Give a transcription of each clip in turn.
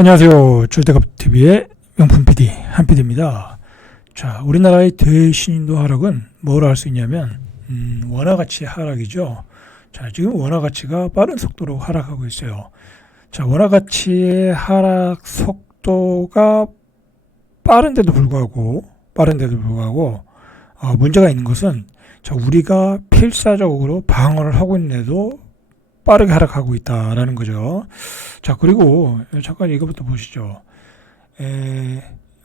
안녕하세요. 절대값TV의 명품 PD 한PD입니다. 자, 우리나라의 대신인도 하락은 뭐로 할 수 있냐면 원화 가치 하락이죠. 자, 지금 원화 가치가 빠른 속도로 하락하고 있어요. 자, 원화 가치의 하락 속도가 빠른데도 불구하고 문제가 있는 것은, 자, 우리가 필사적으로 방어를 하고 있는데도 빠르게 하락하고 있다라는 거죠. 자, 그리고 잠깐 이거부터 보시죠.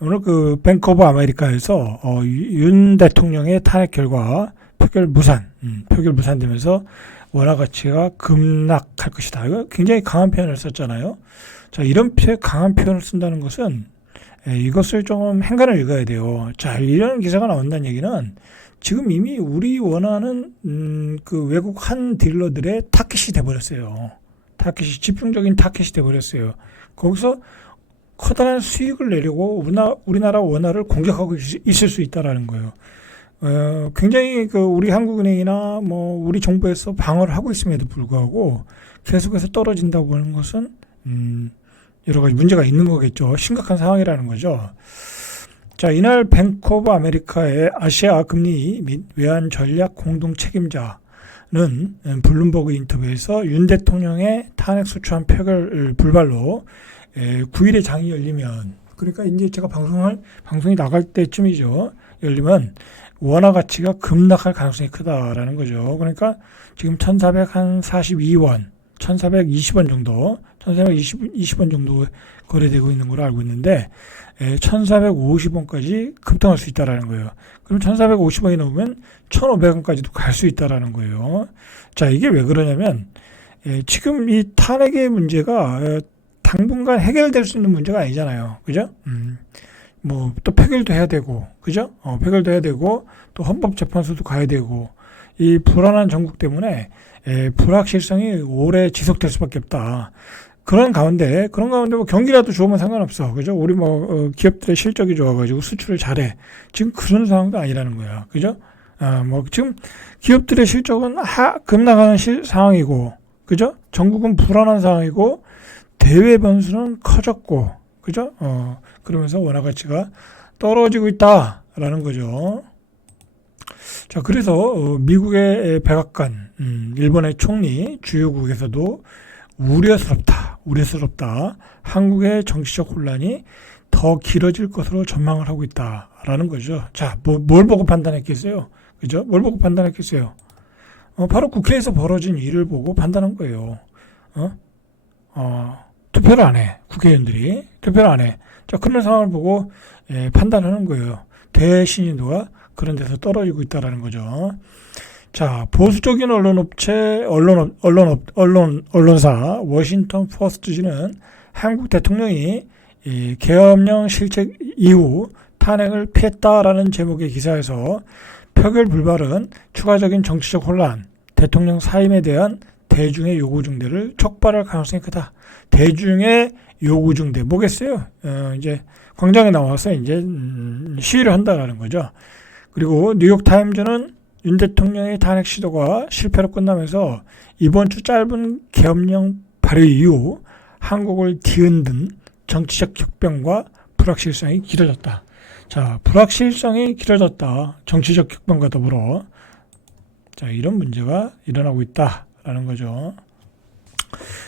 오늘 그 뱅크 오브 아메리카에서 윤 대통령의 탄핵 결과 표결 무산되면서 원화 가치가 급락할 것이다. 이거 굉장히 강한 표현을 썼잖아요. 자, 이런 강한 표현을 쓴다는 것은 이것을 좀 행간을 읽어야 돼요. 자, 이런 기사가 나온다는 얘기는 지금 이미 우리 원화는 그 외국 한 딜러들의 타켓이 돼버렸어요. 집중적인 타켓이 돼버렸어요. 거기서 커다란 수익을 내려고 우리나라 원화를 공격하고 있을 수 있다라는 거예요. 굉장히 그 우리 한국은행이나 뭐 우리 정부에서 방어를 하고 있음에도 불구하고 계속해서 떨어진다고 하는 것은 여러 가지 문제가 있는 거겠죠. 심각한 상황이라는 거죠. 자, 이날 뱅크 오브 아메리카의 아시아 금리 및 외환 전략 공동 책임자는 블룸버그 인터뷰에서 윤 대통령의 탄핵 소추안 표결 불발로 9일에 장이 열리면, 그러니까 이제 제가 방송이 나갈 때쯤이죠. 열리면 원화 가치가 급락할 가능성이 크다라는 거죠. 그러니까 지금 1442원, 1420원 정도, 1420원 정도 거래되고 있는 걸로 알고 있는데 1450원까지 급등할 수 있다라는 거예요. 그럼 1450원이 넘으면 1500원까지도 갈 수 있다라는 거예요. 자, 이게 왜 그러냐면 지금 이 탄핵의 문제가 당분간 해결될 수 있는 문제가 아니잖아요. 그죠? 뭐 또 표결도 해야 되고, 그죠? 표결도 해야 되고, 또 헌법재판소도 가야 되고, 이 불안한 정국 때문에 불확실성이 오래 지속될 수밖에 없다. 그런 가운데 뭐 경기라도 좋으면 상관없어. 그죠? 우리 기업들의 실적이 좋아가지고 수출을 잘해. 지금 그런 상황도 아니라는 거야. 그죠? 뭐 지금 기업들의 실적은 급락하는 상황이고, 그죠? 전국은 불안한 상황이고, 대외 변수는 커졌고, 그죠? 그러면서 원화 가치가 떨어지고 있다라는 거죠. 자, 그래서 미국의 백악관, 일본의 총리, 주요국에서도 우려스럽다. 한국의 정치적 혼란이 더 길어질 것으로 전망을 하고 있다라는 거죠. 자, 뭘 보고 판단했겠어요? 그죠? 뭘 보고 판단했겠어요? 바로 국회에서 벌어진 일을 보고 판단한 거예요. 투표를 안 해. 국회의원들이 투표를 안 해. 자, 그런 상황을 보고 판단하는 거예요. 대신인도가 그런 데서 떨어지고 있다라는 거죠. 자, 보수적인 언론사 워싱턴 포스트지는 한국 대통령이 계엄령 실책 이후 탄핵을 피했다라는 제목의 기사에서 표결 불발은 추가적인 정치적 혼란, 대통령 사임에 대한 대중의 요구 중대를 촉발할 가능성이 크다. 대중의 요구 중대 뭐겠어요? 이제 광장에 나와서 이제 시위를 한다라는 거죠. 그리고 뉴욕 타임즈는 윤 대통령의 탄핵 시도가 실패로 끝나면서 이번 주 짧은 계엄령 발의 이후 한국을 뒤흔든 정치적 격변과 불확실성이 길어졌다. 자, 불확실성이 길어졌다. 정치적 격변과 더불어. 자, 이런 문제가 일어나고 있다라는 거죠.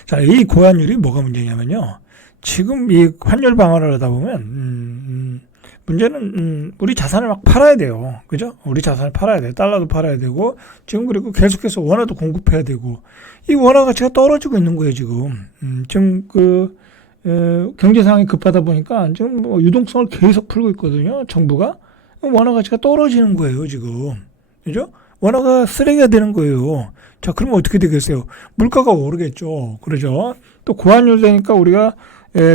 자, 이 고환율이 뭐가 문제냐면요. 지금 이 환율 방어를 하다 보면 문제는 우리 자산을 막 팔아야 돼요. 그죠? 우리 자산을 팔아야 돼. 달러도 팔아야 되고, 지금 그리고 계속해서 원화도 공급해야 되고, 이 원화 가치가 떨어지고 있는 거예요, 지금. 지금 경제 상황이 급하다 보니까 지금 뭐 유동성을 계속 풀고 있거든요, 정부가. 원화 가치가 떨어지는 거예요, 지금. 그죠? 원화가 쓰레기가 되는 거예요. 자, 그러면 어떻게 되겠어요? 물가가 오르겠죠. 그러죠? 또 고환율 되니까 우리가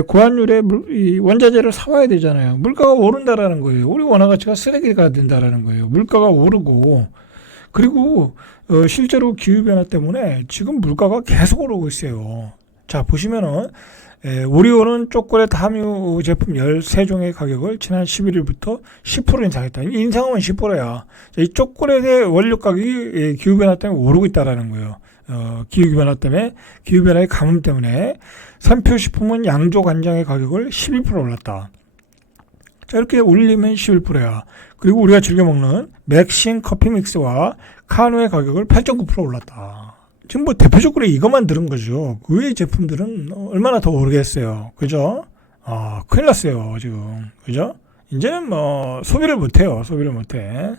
고환율에 이 원자재를 사와야 되잖아요. 물가가 오른다라는 거예요. 우리 원화 가치가 쓰레기가 된다라는 거예요. 물가가 오르고, 그리고 실제로 기후변화 때문에 지금 물가가 계속 오르고 있어요. 자, 보시면은 오리온은 초콜릿 함유 제품 13종의 가격을 지난 11일부터 10% 인상했다. 인상하면 10%야. 이 초콜릿의 원료 가격이 기후변화 때문에 오르고 있다라는 거예요. 기후변화 때문에, 기후변화의 가뭄 때문에 선표식품은 양조 간장의 가격을 11% 올랐다. 자, 이렇게 올리면 11%야. 그리고 우리가 즐겨 먹는 맥신 커피 믹스와 카누의 가격을 8.9% 올랐다. 지금 뭐 대표적으로 이것만 들은 거죠. 그 외의 제품들은 얼마나 더 오르겠어요. 그죠? 큰일 났어요, 지금. 그죠? 이제는 뭐 소비를 못해요. 소비를 못해.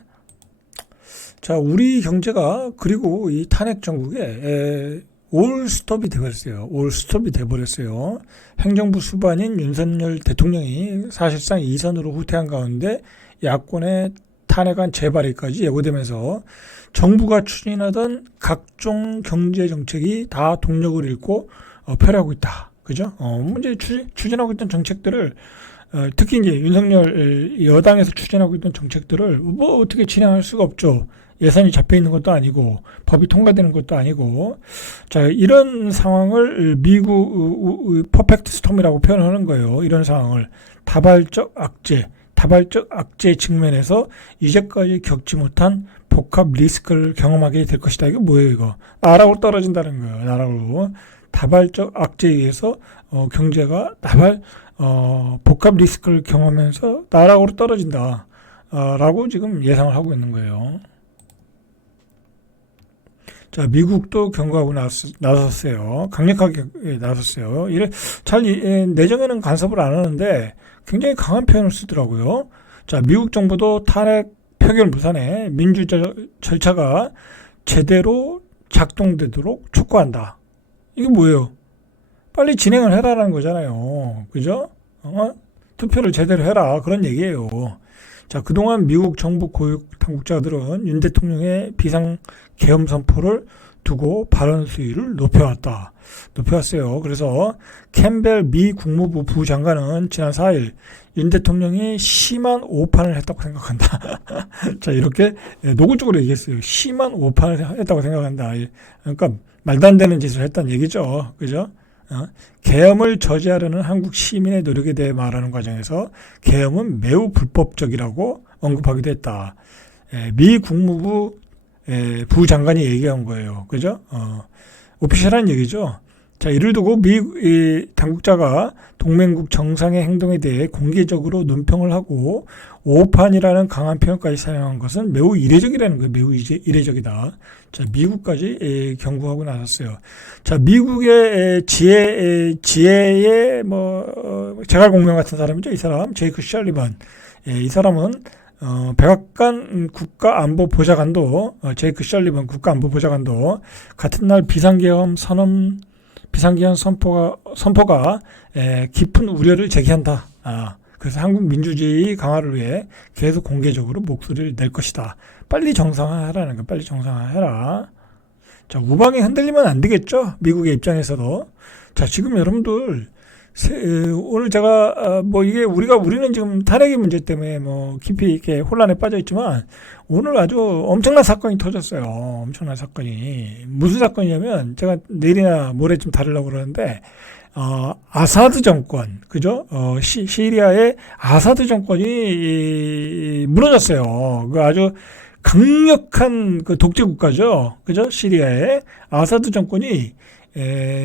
자, 우리 경제가 그리고 이 탄핵 정국에 올스톱이 돼버렸어요. 올스톱이 돼버렸어요. 행정부 수반인 윤석열 대통령이 사실상 이선으로 후퇴한 가운데 야권의 탄핵안 재발의까지 예고되면서 정부가 추진하던 각종 경제 정책이 다 동력을 잃고 폐류하고 있다. 그죠? 이제 추진하고 있던 정책들을 특히 이제 윤석열 여당에서 추진하고 있던 정책들을 뭐 어떻게 진행할 수가 없죠. 예산이 잡혀 있는 것도 아니고 법이 통과되는 것도 아니고, 자, 이런 상황을 미국 퍼펙트 스톰이라고 표현하는 거예요. 이런 상황을 다발적 악재 측면에서 이제까지 겪지 못한 복합 리스크를 경험하게 될 것이다. 이게 뭐예요, 이거? 나락으로 떨어진다는 거예요. 나락으로. 다발적 악재에 의해서 경제가 복합 리스크를 경험하면서 나락으로 떨어진다. 라고 지금 예상을 하고 있는 거예요. 자, 미국도 경고하고 나섰어요. 강력하게 나섰어요. 내정에는 간섭을 안 하는데 굉장히 강한 표현을 쓰더라고요. 자, 미국 정부도 탄핵 표결 무산에 민주 절차가 제대로 작동되도록 촉구한다. 이게 뭐예요? 빨리 진행을 해라라는 거잖아요. 그죠? 투표를 제대로 해라. 그런 얘기예요. 자, 그동안 미국 정부 고위 당국자들은 윤 대통령의 비상계엄 선포를 두고 발언 수위를 높여왔어요. 그래서 캠벨 미 국무부 부장관은 지난 4일 윤 대통령이 심한 오판을 했다고 생각한다. 자, 이렇게 노골적으로 얘기했어요. 심한 오판을 했다고 생각한다. 그러니까 말도 안 되는 짓을 했다는 얘기죠. 그죠? 계엄을 저지하려는 한국 시민의 노력에 대해 말하는 과정에서 계엄은 매우 불법적이라고 언급하기도 했다. 미 국무부 부장관이 얘기한 거예요. 그죠? 오피셜한 얘기죠. 자, 이를 두고 미 당국자가 동맹국 정상의 행동에 대해 공개적으로 논평을 하고 오판이라는 강한 표현까지 사용한 것은 매우 이례적이라는 거예요. 매우 이례적이다. 자, 미국까지 경고하고 나섰어요. 자, 미국의 지혜의 제갈공명 같은 사람이죠. 이 사람 제이크 셜리번. 이 사람은 백악관 국가안보보좌관도 제이크 셜리번 국가안보보좌관도 같은 날 비상계엄 선포가 깊은 우려를 제기한다. 그래서 한국 민주주의 강화를 위해 계속 공개적으로 목소리를 낼 것이다. 빨리 정상화하라는 거, 빨리 정상화해라. 자, 우방이 흔들리면 안 되겠죠? 미국의 입장에서도. 자, 지금 여러분들 오늘 제가 우리는 지금 탄핵의 문제 때문에 깊이 이렇게 혼란에 빠져 있지만 오늘 아주 엄청난 사건이 터졌어요. 엄청난 사건이. 무슨 사건이냐면 제가 내일이나 모레쯤 다루려고 그러는데 아사드 정권, 그죠? 시리아의 아사드 정권이 무너졌어요. 그 아주 강력한 그 독재 국가죠. 그죠? 시리아의 아사드 정권이